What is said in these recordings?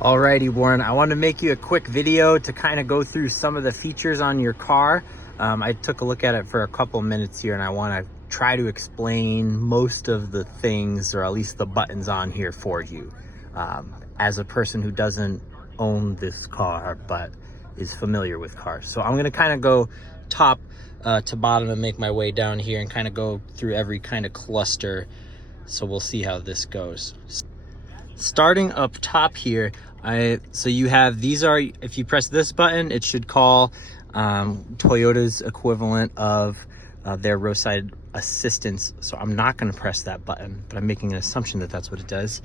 Alrighty, Warren, I want to make you a quick video to kind of go through some of the features on your car. I took a look at it for a couple minutes here and I want to try to explain most of the things, or at least the buttons on here for you. As a person who doesn't own this car but is familiar with cars. So I'm going to kind of go top to bottom and make my way down here and kind of go through every kind of cluster. So we'll see how this goes. Starting up top here, so you have, these are, if you press this button, it should call Toyota's equivalent of their roadside assistance. So I'm not going to press that button, but I'm making an assumption that that's what it does.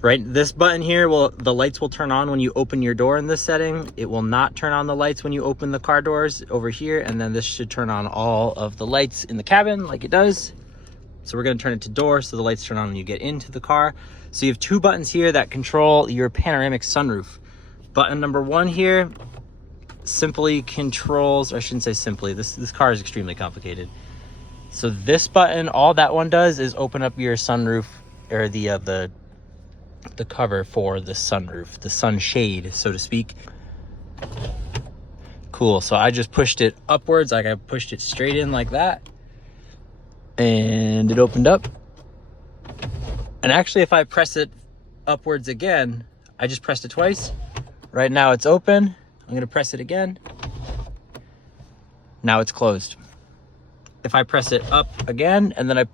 Right, this button here, the lights will turn on when you open your door in this setting. It will not turn on the lights when you open the car doors over here, and then this should turn on all of the lights in the cabin like it does. So we're going to turn it to door so the lights turn on when you get into the car. So you have two buttons here that control your panoramic sunroof. Button number one here simply controls, or I shouldn't say simply, this car is extremely complicated. So this button, all that one does is open up your sunroof, or the cover for the sunroof, the sunshade, so to speak. Cool, so I just pushed it upwards, like I pushed it straight in like that. And it opened up. And actually, if I press it upwards again, I just pressed it twice. Right now it's open. I'm gonna press it again. Now it's closed. If I press it up again and then I'm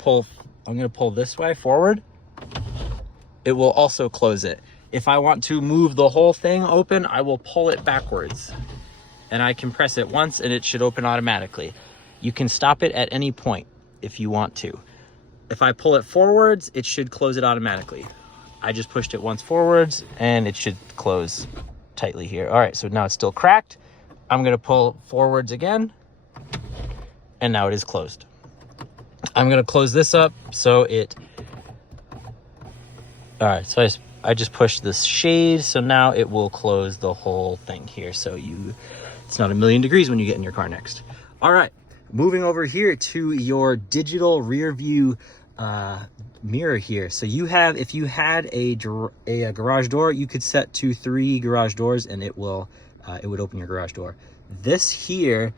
gonna pull this way forward, it will also close it. If I want to move the whole thing open, I will pull it backwards. And I can press it once and it should open automatically. You can stop it at any point if you want to. If I pull it forwards, it should close it automatically. I just pushed it once forwards and it should close tightly here. All right, so now it's still cracked. I'm gonna pull forwards again and now it is closed. I'm gonna close this up so it, all right, so I just pushed this shade, so now it will close the whole thing here. So it's not 1,000,000 degrees when you get in your car next. All right. Moving over here to your digital rear view mirror here. So you have, if you had a garage door, you could set to 3 garage doors and it would open your garage door. This here,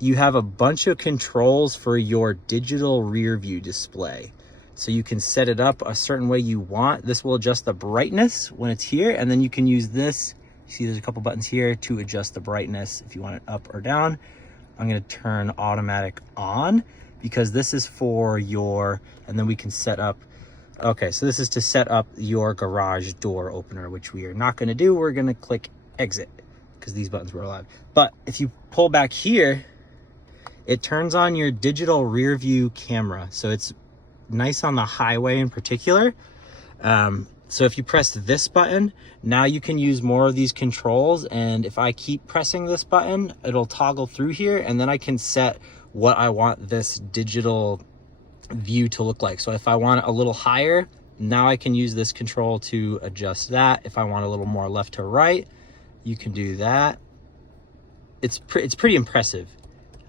you have a bunch of controls for your digital rear view display. So you can set it up a certain way you want. This will adjust the brightness when it's here, and then you can use this. You see there's a couple buttons here to adjust the brightness if you want it up or down. I'm going to turn automatic on because this is for your, and then we can set up, okay, so this is to set up your garage door opener, which we are not going to do. We're going to click exit because these buttons were allowed. But if you pull back here, it turns on your digital rear view camera. So it's nice on the highway in particular. So if you press this button, now you can use more of these controls. And if I keep pressing this button, it'll toggle through here and then I can set what I want this digital view to look like. So if I want it a little higher, now I can use this control to adjust that. If I want a little more left to right, you can do that. It's pretty impressive.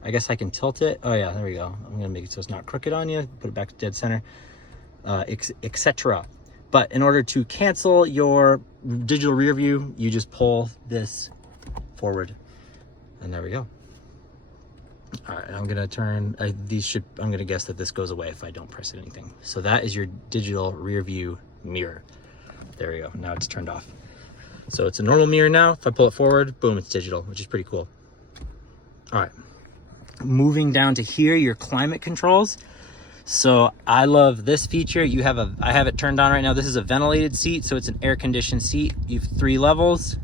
I guess I can tilt it. Oh yeah, there we go. I'm gonna make it so it's not crooked on you. Put it back to dead center, etc. But in order to cancel your digital rear view, you just pull this forward and there we go. All right, I'm gonna turn, I'm gonna guess that this goes away if I don't press anything. So that is your digital rear view mirror. There we go, now it's turned off. So it's a normal mirror now. If I pull it forward, boom, it's digital, which is pretty cool. All right, moving down to here, your climate controls. So I love this feature. I have it turned on right now. This is a ventilated seat, so it's an air conditioned seat. You have 3 levels,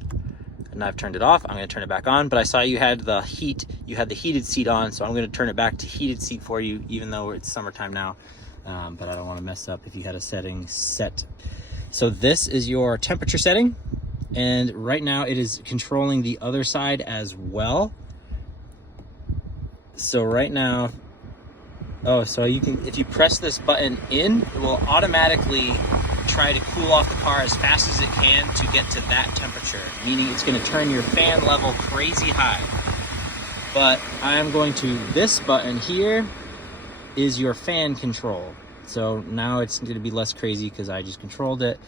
and I've turned it off. I'm gonna turn it back on, but I saw you had the heated seat on, so I'm gonna turn it back to heated seat for you, even though it's summertime now. But I don't wanna mess up if you had a setting set. So this is your temperature setting, and right now it is controlling the other side as well. So right now, so you can, if you press this button in, it will automatically try to cool off the car as fast as it can to get to that temperature, meaning it's going to turn your fan level crazy high. But I'm going to, this button here is your fan control. So now it's going to be less crazy because I just controlled it.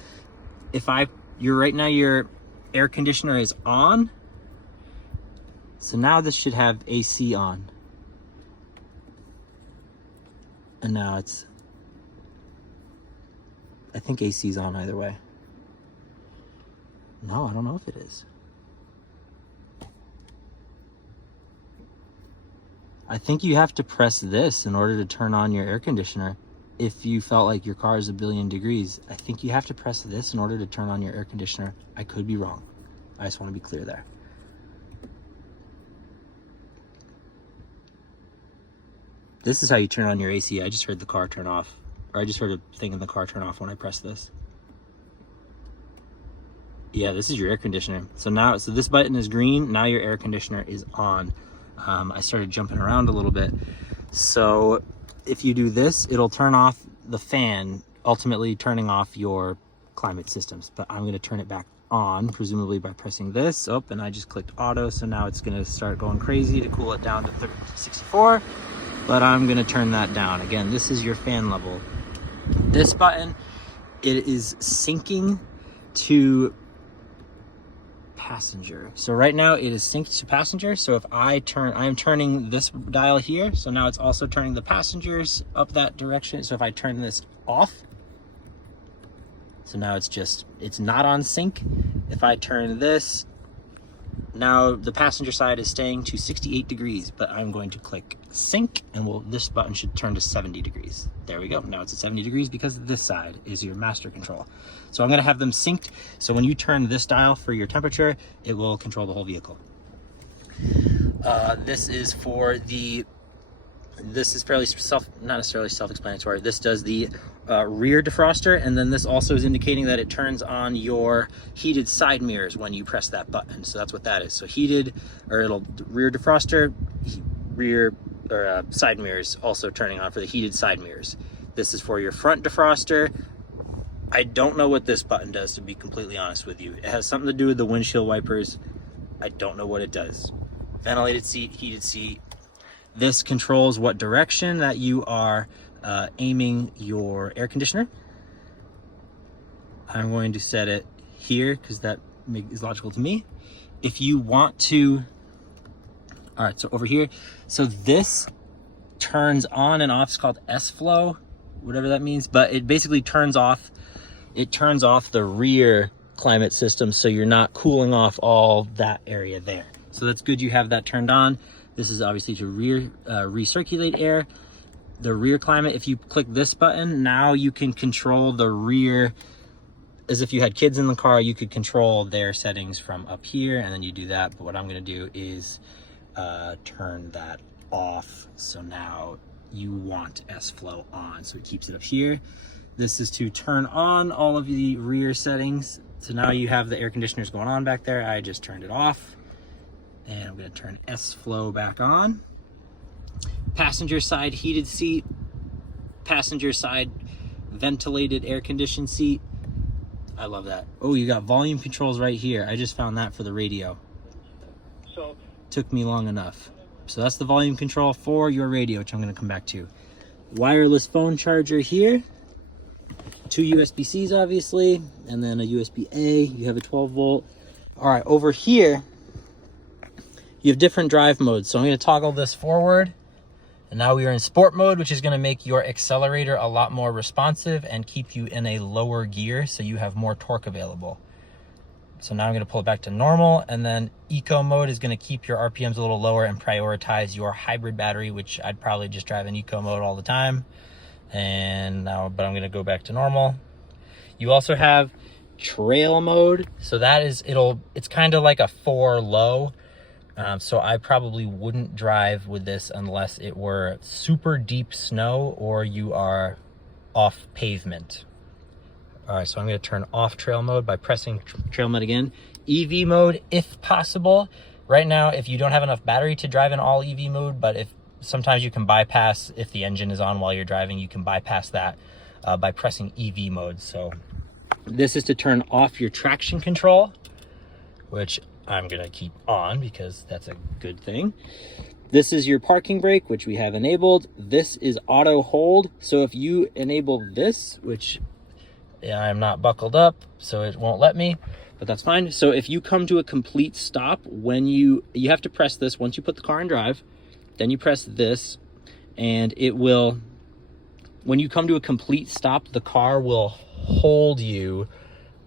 If I right now your air conditioner is on. So now this should have AC on. And now it's, I think AC's on either way. No, I don't know if it is. I think you have to press this in order to turn on your air conditioner. If you felt like your car is a billion degrees, I think you have to press this in order to turn on your air conditioner. I could be wrong. I just want to be clear there. This is how you turn on your AC. I just heard the car turn off. Or I just heard a thing in the car turn off when I pressed this. Yeah, this is your air conditioner. So now, so this button is green. Now your air conditioner is on. I started jumping around a little bit. So if you do this, it'll turn off the fan, ultimately turning off your climate systems. But I'm gonna turn it back on, presumably by pressing this. Oh, and I just clicked auto. So now it's gonna start going crazy to cool it down to 64. But I'm gonna turn that down. Again, this is your fan level. This button, it is syncing to passenger. So right now it is synced to passenger. So if I am turning this dial here. So now it's also turning the passengers up that direction. So if I turn this off, so now it's not on sync. If I turn this, now the passenger side is staying to 68 degrees, but I'm going to click sync and this button should turn to 70 degrees. There we go. Now it's at 70 degrees because this side is your master control. So I'm going to have them synced. So when you turn this dial for your temperature, it will control the whole vehicle. This is fairly not necessarily self-explanatory. This does the rear defroster, and then this also is indicating that it turns on your heated side mirrors when you press that button. So that's what that is. So rear defroster, rear or side mirrors also turning on for the heated side mirrors. This is for your front defroster. I don't know what this button does, to be completely honest with you. It has something to do with the windshield wipers. I don't know what it does. Ventilated seat, heated seat. This controls what direction that you are aiming your air conditioner. I'm going to set it here because that is logical to me. If you want to, all right, so over here, so this turns on and off. It's called S-Flow, whatever that means, but it basically turns off the rear climate system, so you're not cooling off all that area there. So that's good you have that turned on. This is obviously to recirculate air. The rear climate, if you click this button, now you can control the rear, as if you had kids in the car, you could control their settings from up here, and then you do that. But what I'm gonna do is turn that off. So now you want S-Flow on, so it keeps it up here. This is to turn on all of the rear settings. So now you have the air conditioners going on back there. I just turned it off. And I'm going to turn S-Flow back on. Passenger side heated seat. Passenger side ventilated air conditioned seat. I love that. Oh, you got volume controls right here. I just found that for the radio. So took me long enough. So that's the volume control for your radio, which I'm going to come back to. Wireless phone charger here. 2 USB-Cs obviously, and then a USB-A. You have a 12 volt. All right, over here, you have different drive modes. So I'm going to toggle this forward. And now we are in sport mode, which is going to make your accelerator a lot more responsive and keep you in a lower gear so you have more torque available. So now I'm going to pull it back to normal, and then eco mode is going to keep your RPMs a little lower and prioritize your hybrid battery, which I'd probably just drive in eco mode all the time. And now, but I'm going to go back to normal. You also have trail mode. So that is, it's kind of like a 4 low. So I probably wouldn't drive with this unless it were super deep snow or you are off pavement. All right, so I'm going to turn off trail mode by pressing trail mode again. EV mode, if possible. Right now, if you don't have enough battery to drive in all EV mode, but if sometimes you can bypass, if the engine is on while you're driving, you can bypass that by pressing EV mode. So this is to turn off your traction control, which I'm gonna keep on because that's a good thing. This is your parking brake, which we have enabled. This is auto hold. So if you enable this, which I'm not buckled up, so it won't let me, but that's fine. So if you come to a complete stop, when you have to press this once you put the car in drive, then you press this, and it will, when you come to a complete stop, the car will hold you.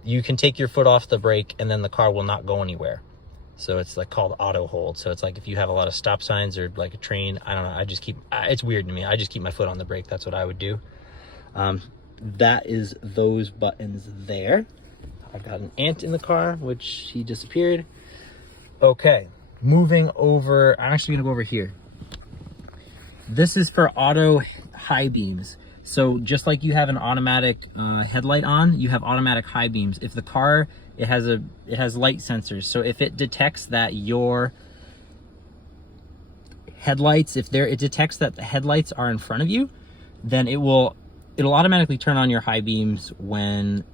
You can take your foot off the brake and then the car will not go anywhere. So it's like called auto hold. So it's like if you have a lot of stop signs or like a train, I don't know, I just keep, it's weird to me. I just keep my foot on the brake. That's what I would do. That is those buttons there. I've got an ant in the car, which he disappeared. Okay, moving over, I'm actually gonna go over here. This is for auto high beams. So just like you have an automatic headlight on, you have automatic high beams. If the car, it has light sensors. So if it detects that your headlights, it detects that the headlights are in front of you, then it'll automatically turn on your high beams when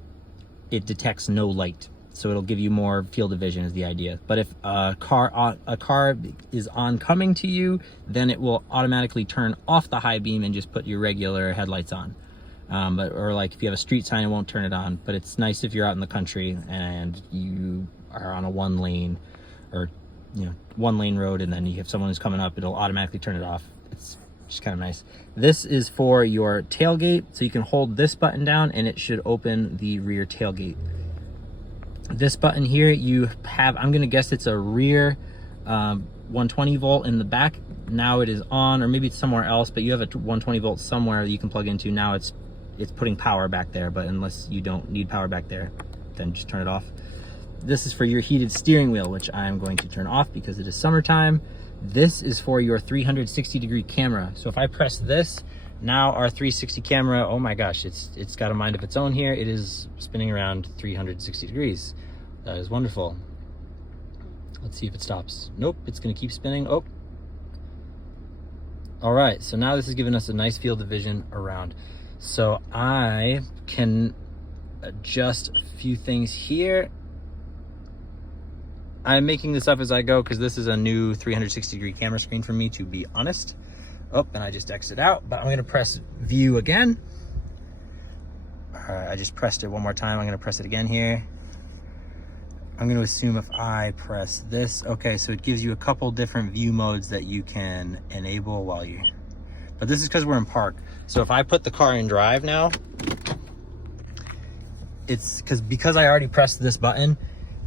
it detects no light. So it'll give you more field of vision is the idea. But if a car is oncoming to you, then it will automatically turn off the high beam and just put your regular headlights on. Or like if you have a street sign, it won't turn it on. But it's nice if you're out in the country and you are on a one lane road, and then you have someone who's coming up, it'll automatically turn it off. It's just kind of nice. This is for your tailgate, so you can hold this button down and it should open the rear tailgate. This button here, you have, I'm gonna guess it's a rear 120 volt in the back. Now it is on, or maybe it's somewhere else, but you have a 120 volt somewhere that you can plug into. Now it's putting power back there, but unless you don't need power back there, then just turn it off. This is for your heated steering wheel, which I'm going to turn off because it is summertime. This is for your 360 degree camera. So if I press this, now our 360 camera, oh my gosh, it's got a mind of its own here. It is spinning around 360 degrees. That is wonderful. Let's see if it stops. Nope, it's gonna keep spinning. Oh. All right, so now this is giving us a nice field of vision around. So I can adjust a few things here. I'm making this up as I go because this is a new 360 degree camera screen for me, to be honest. Oh, and I just exited out, but I'm gonna press view again. I just pressed it one more time. I'm gonna press it again here. I'm gonna assume if I press this, okay, so it gives you a couple different view modes that you can enable while you, but this is because we're in park. So if I put the car in drive now, it's because I already pressed this button,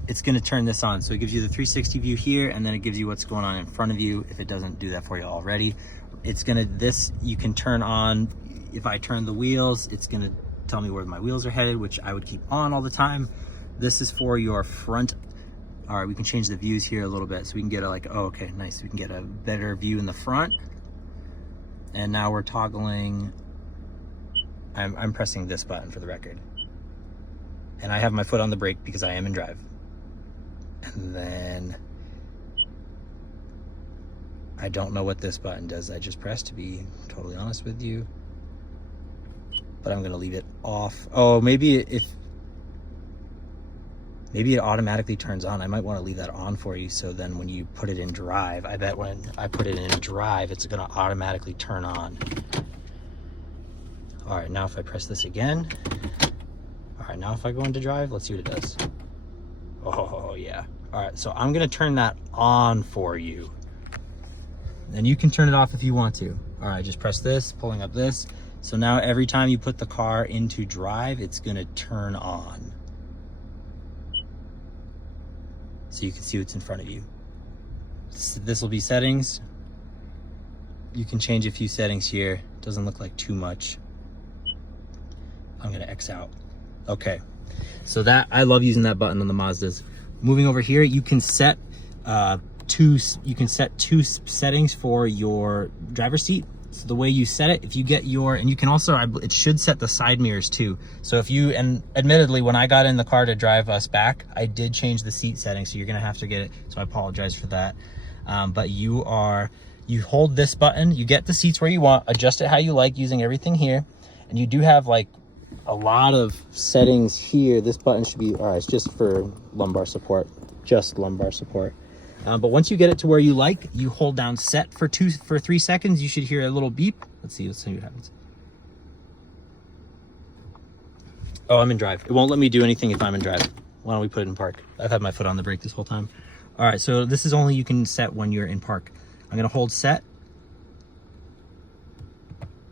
it's gonna turn this on. So it gives you the 360 view here, and then it gives you what's going on in front of you if it doesn't do that for you already. It's gonna, this you can turn on. If I turn the wheels, it's gonna tell me where my wheels are headed, which I would keep on all the time. This is for your front. All right, we can change the views here a little bit so we can get a like, oh, okay, nice. We can get a better view in the front. And now we're toggling. I'm pressing this button for the record. And I have my foot on the brake because I am in drive. And then I don't know what this button does. I just pressed, to be totally honest with you. But I'm gonna leave it off. Oh, maybe it automatically turns on. I might want to leave that on for you, so then when you put it in drive, I bet when I put it in drive, it's gonna automatically turn on. All right, now if I press this again. All right, now if I go into drive, let's see what it does. Oh yeah. All right, so I'm gonna turn that on for you. And you can turn it off if you want to. All right, just press this, pulling up this. So now every time you put the car into drive, it's gonna turn on. So you can see what's in front of you. This will be settings. You can change a few settings here. Doesn't look like too much. I'm gonna X out. Okay, so that, I love using that button on the Mazdas. Moving over here, you can set two settings for your driver's seat. So the way you set it, if you get your, and you can also, it should set the side mirrors too. So if you, and admittedly, when I got in the car to drive us back, I did change the seat setting, so you're gonna have to get it, so I apologize for that. But you hold this button, you get the seats where you want, adjust it how you like using everything here, and you do have like a lot of settings here. This button should be, all right, it's just for lumbar support, just lumbar support. But once you get it to where you like, you hold down set for 3 seconds. You should hear a little beep. Let's see what happens. Oh, I'm in drive. It won't let me do anything if I'm in drive. Why don't we put it in park? I've had my foot on the brake this whole time. All right, so this is only you can set when you're in park. I'm gonna hold set.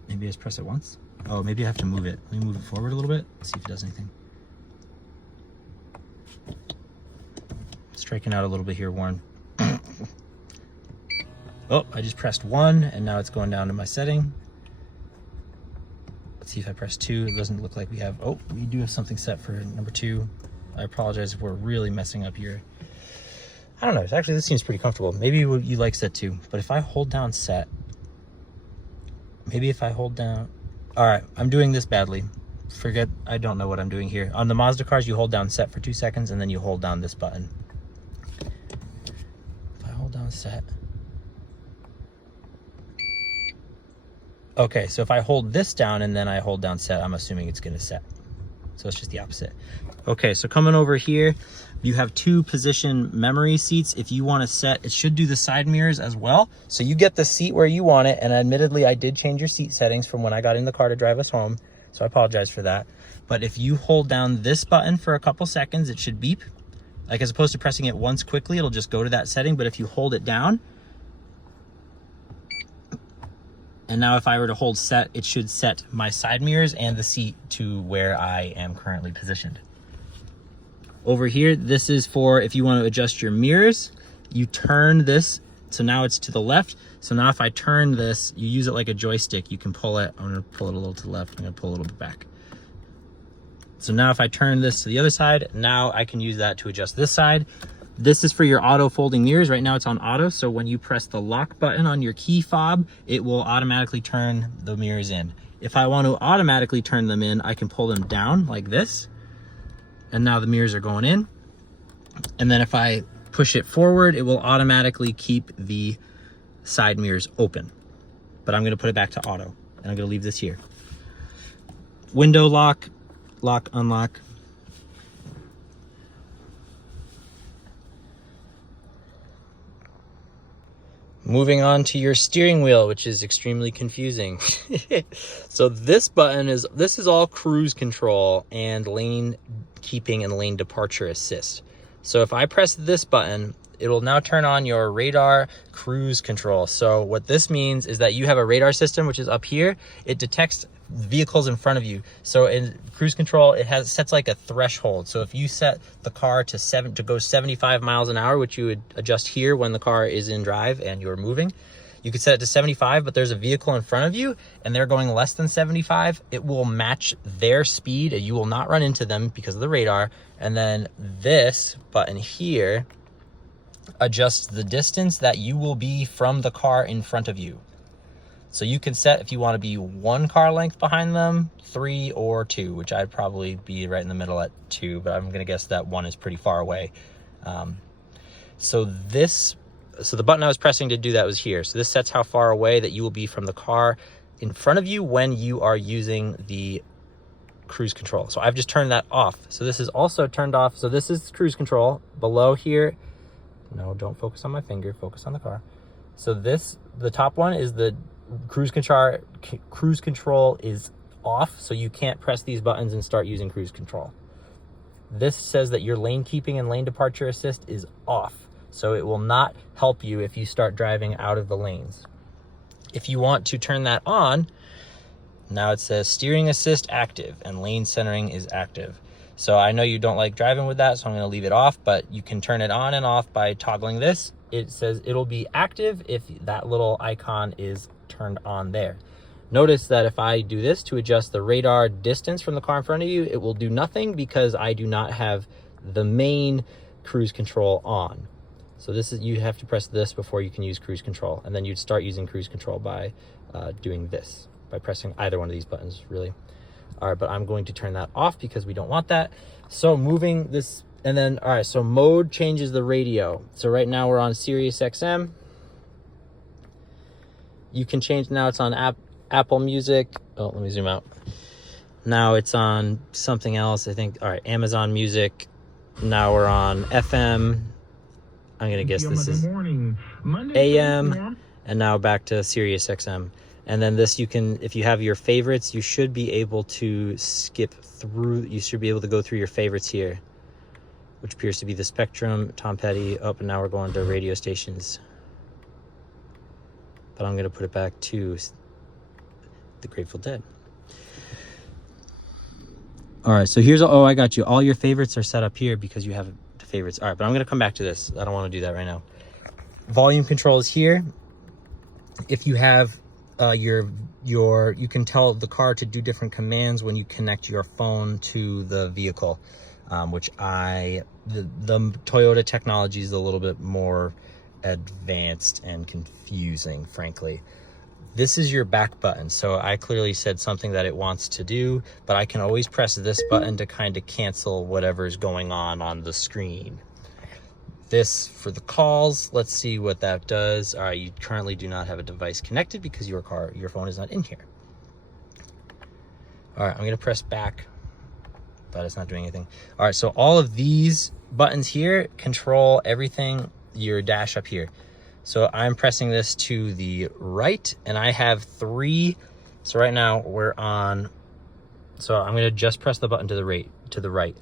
Maybe just press it once. Oh, maybe I have to move it. Let me move it forward a little bit. See if it does anything. Striking out a little bit here, Warren. Oh, I just pressed 1 and now it's going down to my setting. Let's see if I press 2. It doesn't look like we have, oh, we do have something set for number 2. I apologize if we're really messing up here. I don't know, actually this seems pretty comfortable. Maybe you like set 2, but if I hold down set, maybe if I hold down, all right, I'm doing this badly. Forget, I don't know what I'm doing here. On the Mazda cars, you hold down set for 2 seconds and then you hold down this button. If I hold down set. Okay, so if I hold this down and then I hold down set, I'm assuming it's gonna set. So it's just the opposite. Okay, so coming over here, you have 2 position memory seats. If you wanna set, it should do the side mirrors as well. So you get the seat where you want it, and admittedly, I did change your seat settings from when I got in the car to drive us home, so I apologize for that. But if you hold down this button for a couple seconds, it should beep. Like as opposed to pressing it once quickly, it'll just go to that setting, but if you hold it down, and now if I were to hold set, it should set my side mirrors and the seat to where I am currently positioned. Over here, this is for if you want to adjust your mirrors, you turn this, so now it's to the left. So now if I turn this, you use it like a joystick, you can pull it. I'm gonna pull it a little to the left, I'm gonna pull a little bit back. So now if I turn this to the other side, now I can use that to adjust this side. This is for your auto folding mirrors. Right now it's on auto, so when you press the lock button on your key fob, it will automatically turn the mirrors in. If I want to automatically turn them in, I can pull them down like this, and now the mirrors are going in. And then if I push it forward, it will automatically keep the side mirrors open. But I'm gonna put it back to auto, and I'm gonna leave this here. Window lock, lock, unlock. Moving on to your steering wheel, which is extremely confusing. So this button this is all cruise control and lane keeping and lane departure assist. So if I press this button, it will now turn on your radar cruise control. So what this means is that you have a radar system, which is up here. It detects vehicles in front of you. So in cruise control, it sets like a threshold. So if you set the car to go 75 miles an hour, which you would adjust here when the car is in drive and you're moving, you could set it to 75, but there's a vehicle in front of you and they're going less than 75, it will match their speed and you will not run into them because of the radar. And then this button here adjusts the distance that you will be from the car in front of you. So you can set if you want to be 1 car length behind them, 3 or 2, which I'd probably be right in the middle at 2, but I'm gonna guess that 1 is pretty far away. So the button I was pressing to do that was here. So this sets how far away that you will be from the car in front of you when you are using the cruise control. So I've just turned that off. So this is also turned off. So this is cruise control. Below here, no, don't focus on my finger, focus on the car. So the top one is the cruise control is off, so you can't press these buttons and start using cruise control. This says that your lane keeping and lane departure assist is off, so it will not help you if you start driving out of the lanes. If you want to turn that on, now it says steering assist active and lane centering is active. So I know you don't like driving with that, so I'm going to leave it off, but you can turn it on and off by toggling this. It says it'll be active if that little icon is turned on there. Notice that if I do this to adjust the radar distance from the car in front of you, it will do nothing because I do not have the main cruise control on. So this is, you have to press this before you can use cruise control, and then you'd start using cruise control by doing this, by pressing either one of these buttons, really. All right, but I'm going to turn that off because we don't want that. So moving this, and then, all right, so mode changes the radio. So right now we're on SiriusXM. You can change, now it's on Apple Music. Oh, let me zoom out. Now it's on something else, I think. All right, Amazon Music. Now we're on FM. I'm gonna guess this is AM, and now back to SiriusXM. And then this, you can, if you have your favorites, you should be able to skip through, you should be able to go through your favorites here, which appears to be the Spectrum, Tom Petty, and now we're going to radio stations. But I'm going to put it back to the Grateful Dead. All right, so here's, oh, I got you. All your favorites are set up here because you have the favorites. All right, but I'm going to come back to this. I don't want to do that right now. Volume control is here. If you have you can tell the car to do different commands when you connect your phone to the vehicle, which the Toyota technology is a little bit more advanced and confusing, frankly. This is your back button, so I clearly said something that it wants to do, but I can always press this button to kind of cancel whatever's going on the screen. This for the calls, let's see what that does. All right, you currently do not have a device connected because your phone is not in here. All right, I'm gonna press back, but it's not doing anything. All right, so all of these buttons here control everything, your dash up here. So I'm pressing this to the right, and I have 3. So right now we're on, so I'm gonna just press the button to the right.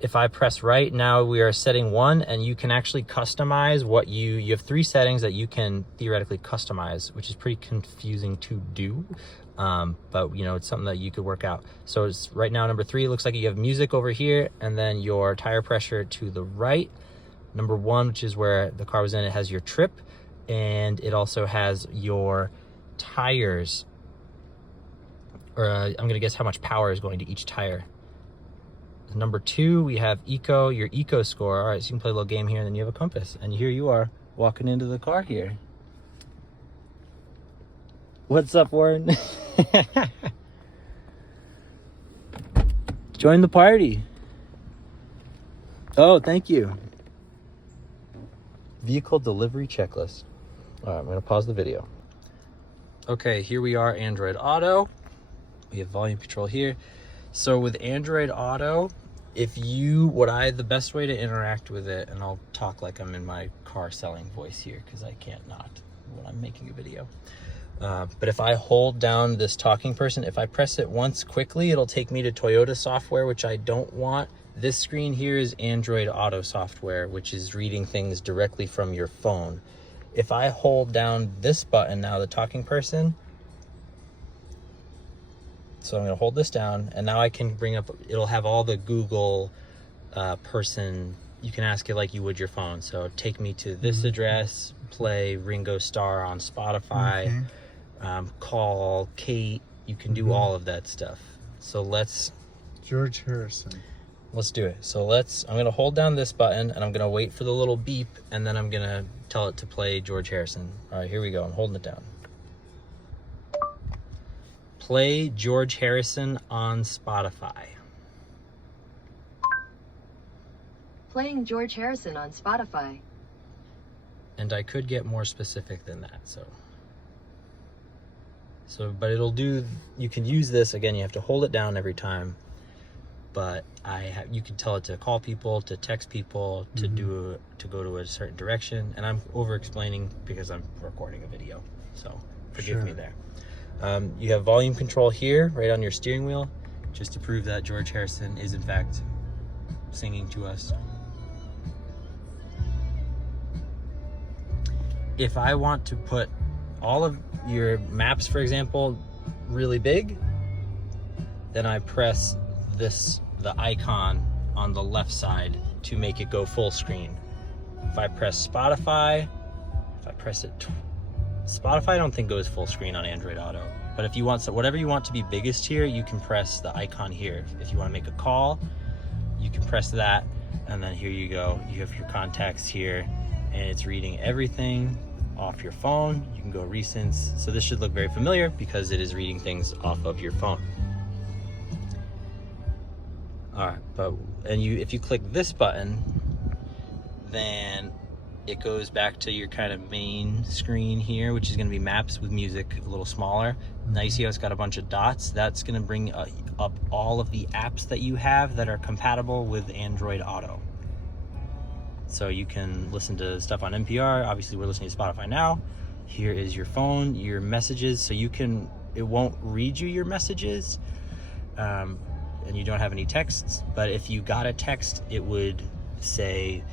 If I press right, now we are setting 1, and you can actually customize what you have 3 settings that you can theoretically customize, which is pretty confusing to do. But you know, it's something that you could work out. So it's right now, number 3, it looks like you have music over here, and then your tire pressure to the right. Number 1, which is where the car was in, it has your trip, and it also has your tires, or I'm gonna guess how much power is going to each tire. Number 2, we have eco, your eco score. All right, so you can play a little game here, and then you have a compass. And here you are walking into the car here. What's up, Warren? Join the party. Oh, thank you. Vehicle delivery checklist. All right, I'm gonna pause the video. Okay, here we are, Android Auto. We have volume control here. So with Android Auto, the best way to interact with it, and I'll talk like I'm in my car selling voice here because I can't not when I'm making a video. But if I hold down this talking person, if I press it once quickly, it'll take me to Toyota software, which I don't want. This screen here is Android Auto software, which is reading things directly from your phone. If I hold down this button now, the talking person, so I'm going to hold this down, and now I can bring up, it'll have all the Google person, you can ask it like you would your phone. So take me to this address, play Ringo Starr on Spotify, call Kate, you can do all of that stuff. So George Harrison. Let's do it. So I'm going to hold down this button, and I'm going to wait for the little beep, and then I'm going to tell it to play George Harrison. All right, here we go. I'm holding it down. Play George Harrison on Spotify. Playing George Harrison on Spotify. And I could get more specific than that, but it'll do, you can use this, again, you have to hold it down every time, but you can tell it to call people, to text people, to go to a certain direction, and I'm over explaining because I'm recording a video, so forgive me there. You have volume control here, right on your steering wheel, just to prove that George Harrison is in fact singing to us. If I want to put all of your maps, for example, really big, then I press the icon on the left side to make it go full screen. If I press Spotify, Spotify I don't think goes full screen on Android Auto, but if you want, whatever you want to be biggest here, you can press the icon here. If you want to make a call, you can press that, and then here you go. You have your contacts here, and it's reading everything off your phone. You can go recents. So this should look very familiar because it is reading things off of your phone. All right, if you click this button, then it goes back to your kind of main screen here, which is going to be maps with music, a little smaller. Now you see how it's got a bunch of dots. That's going to bring up all of the apps that you have that are compatible with Android Auto. So you can listen to stuff on NPR. Obviously we're listening to Spotify now. Here is your phone, your messages, so it won't read you your messages, and you don't have any texts, but if you got a text, it would say,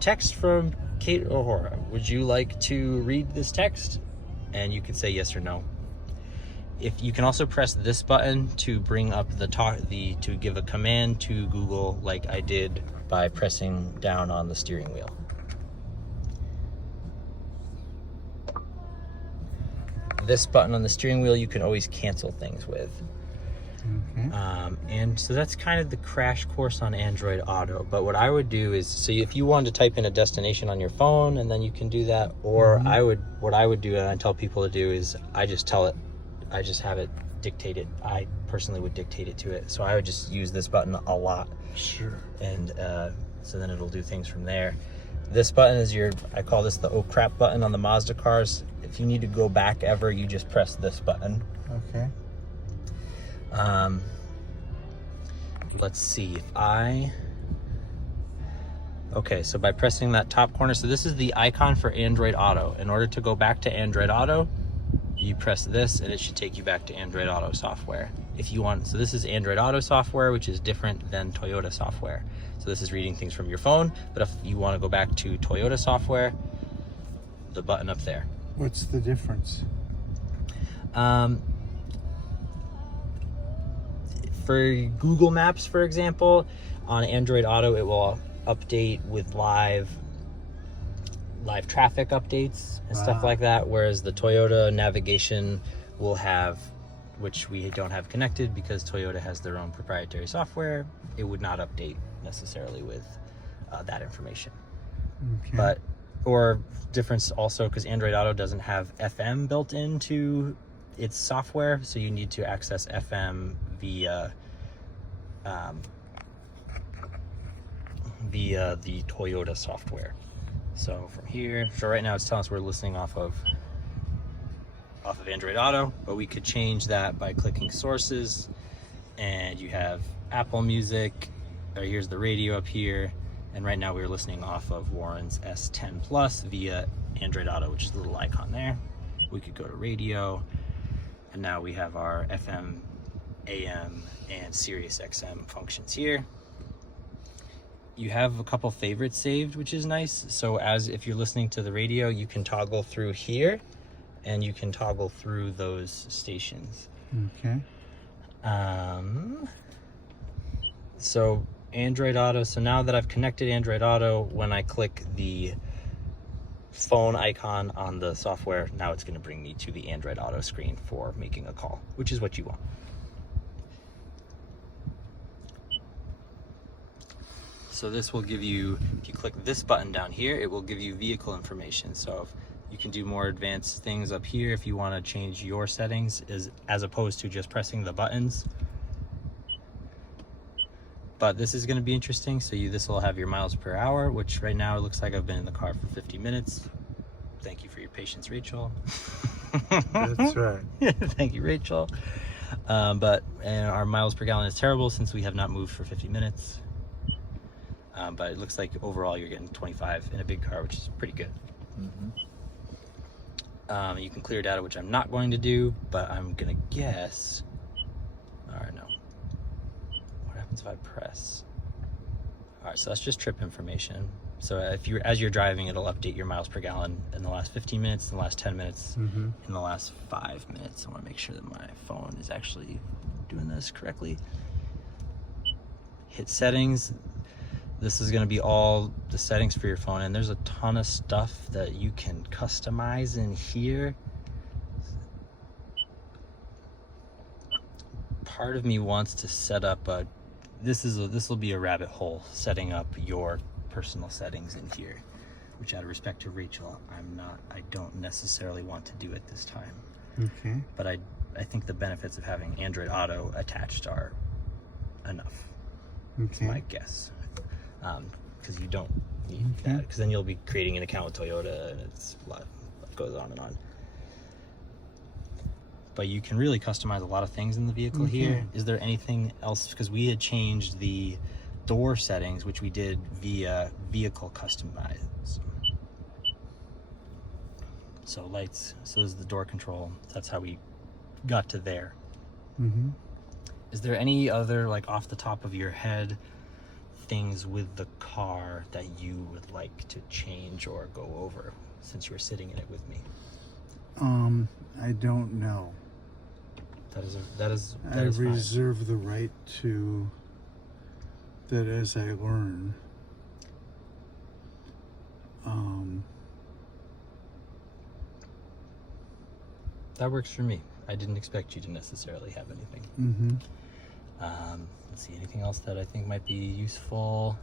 text from Kate O'Hara, would you like to read this text? And you can say yes or no. If you can also press this button to bring up to give a command to Google, like I did by pressing down on the steering wheel. This button on the steering wheel you can always cancel things with. Okay. And so that's kind of the crash course on Android Auto. But what I would do is, so if you wanted to type in a destination on your phone, and then you can do that, or what I would do, and I tell people to do, is I just have it dictated. I personally would dictate it to it. So I would just use this button a lot. Sure. And so then it'll do things from there. This button is I call this the oh crap button on the Mazda cars. If you need to go back ever, you just press this button. Okay. Let's see okay, so by pressing that top corner, so this is the icon for Android Auto. In order to go back to Android Auto, you press this and it should take you back to Android Auto software. If you want, so this is Android Auto software, which is different than Toyota software. So this is reading things from your phone, but if you want to go back to Toyota software, the button up there. What's the difference? For Google Maps, for example, on Android Auto, it will update with live traffic updates and stuff like that, whereas the Toyota navigation will have, which we don't have connected because Toyota has their own proprietary software, it would not update necessarily with that information. Okay. Or difference also because Android Auto doesn't have FM built into its software, so you need to access FM via the Toyota software. So from here, so right now it's telling us we're listening off of Android Auto, but we could change that by clicking sources, and you have Apple Music, or here's the radio up here, and right now we're listening off of Warren's S10 Plus via Android Auto, which is the little icon there. We could go to radio, and now we have our FM, AM, and SiriusXM functions here. You have a couple favorites saved, which is nice. So if you're listening to the radio, you can toggle through here, and you can toggle through those stations. Okay. So Android Auto, so now that I've connected Android Auto, when I click the phone icon on the software, now it's going to bring me to the Android Auto screen for making a call, which is what you want. So this will give you, if you click this button down here, it will give you vehicle information. So you can do more advanced things up here if you want to change your settings as opposed to just pressing the buttons. But this is going to be interesting. So this will have your miles per hour, which right now it looks like I've been in the car for 50 minutes. Thank you for your patience, Rachel. That's right. Thank you, Rachel. And our miles per gallon is terrible since we have not moved for 50 minutes. But it looks like overall you're getting 25 in a big car, which is pretty good. You can clear data, which I'm not going to do, but I'm gonna guess. All right, no. What happens if I press? All right, so that's just trip information. So as you're driving, it'll update your miles per gallon in the last 15 minutes, in the last 10 minutes, in the last 5 minutes. I want to make sure that my phone is actually doing this correctly. Hit settings. This is going to be all the settings for your phone, and there's a ton of stuff that you can customize in here. Part of me wants to set up this will be a rabbit hole, setting up your personal settings in here, which out of respect to Rachel, I don't necessarily want to do it this time. Okay. But I think the benefits of having Android Auto attached are enough. That's my guess. Because you don't need that, because then you'll be creating an account with Toyota, and it's a lot goes on and on. But you can really customize a lot of things in the vehicle here. Is there anything else? Because we had changed the door settings, which we did via vehicle customize. So lights, so this is the door control. That's how we got to there. Mm-hmm. Is there any other, like off the top of your head, things with the car that you would like to change or go over since you were sitting in it with me? I don't know. That is I fine. reserve the right to that as I learn. That works for me. I didn't expect you to necessarily have anything. Mm-hmm. Let's see, anything else that I think might be useful?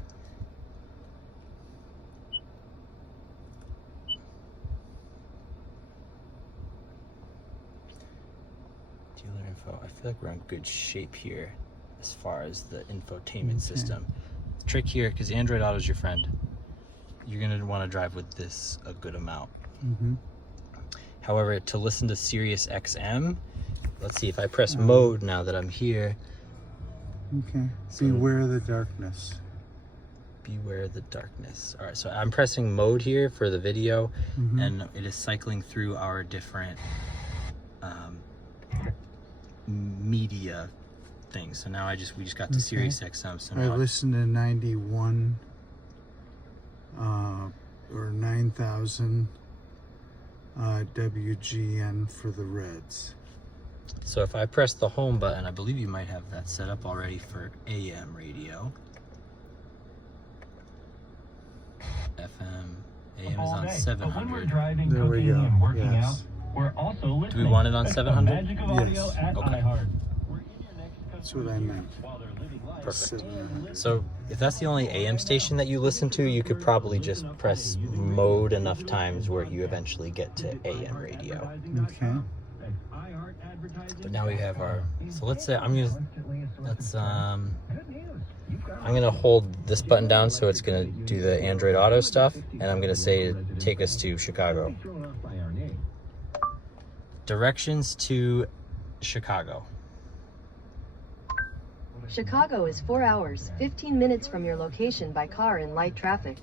Dealer info. I feel like we're in good shape here as far as the infotainment system. The trick here, because Android Auto is your friend, you're going to want to drive with this a good amount. Mm-hmm. However, to listen to SiriusXM, let's see if I press mode now that I'm here. Okay. So- Beware the darkness. Beware the darkness. All right, so I'm pressing mode here for the video, Mm-hmm. and it is cycling through our different media things. So now we just got to Okay. SiriusXM. So I now listened to 91 or 9,000 WGN for the Reds. so if I press the home button, I believe you might have that set up already for AM radio. FM, AM is on 700. There we go. Yes. We're also listening. Do we want it on 700? Magic of audio Yes. at Okay. iHeart. We're in your next That's what I meant. while they're living life. Perfect. 700. So if that's the only AM station that you listen to, you could probably just press mode enough times where you eventually get to AM radio. Okay. But now we have our, so let's say I'm gonna hold this button down so it's gonna do the Android Auto stuff, and I'm gonna say take us to Chicago. Directions to Chicago. Chicago is 4 hours, 15 minutes from your location by car in light traffic.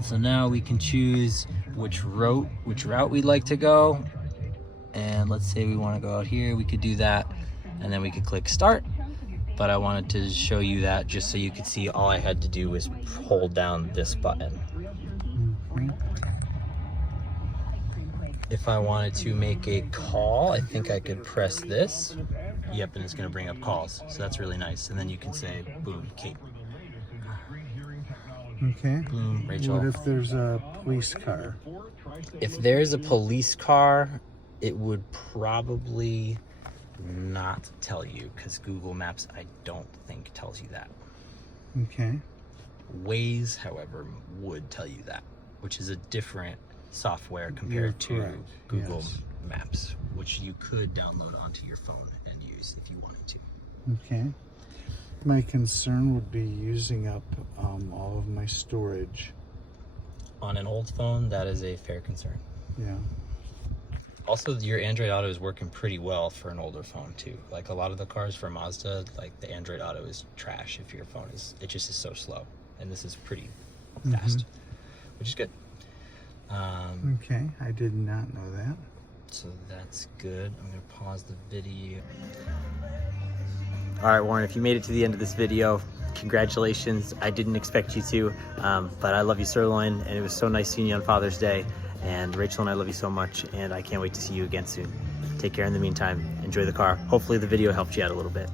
So now we can choose which route we'd like to go. And let's say we want to go out here, we could do that, and then we could click start. But I wanted to show you that just so you could see all I had to do was hold down this button. Mhm. If I wanted to make a call, I think I could press this. Yep, and it's going to bring up calls. So that's really nice. And then you can say, boom, Kate. Okay. Boom, Rachel. What if there's a police car? If there's a police car, it would probably not tell you, because Google Maps, I don't think, tells you that. Okay. Waze, however, would tell you that, which is a different software compared to You're correct, Google yes. Maps, which you could download onto your phone and use if you wanted to. Okay. My concern would be using up all of my storage. On an old phone, that is a fair concern. Yeah. Also, your Android Auto is working pretty well for an older phone too. Like a lot of the cars for Mazda, like the Android Auto is trash if your phone it just is so slow. And this is pretty fast, which is good. Okay. I did not know that. So that's good. I'm gonna pause the video. All right, Warren, if you made it to the end of this video, congratulations. I didn't expect you to, but I love you, Sirloin, and it was so nice seeing you on Father's Day. And Rachel and I love you so much, and I can't wait to see you again soon. Take care in the meantime. Enjoy the car. Hopefully the video helped you out a little bit.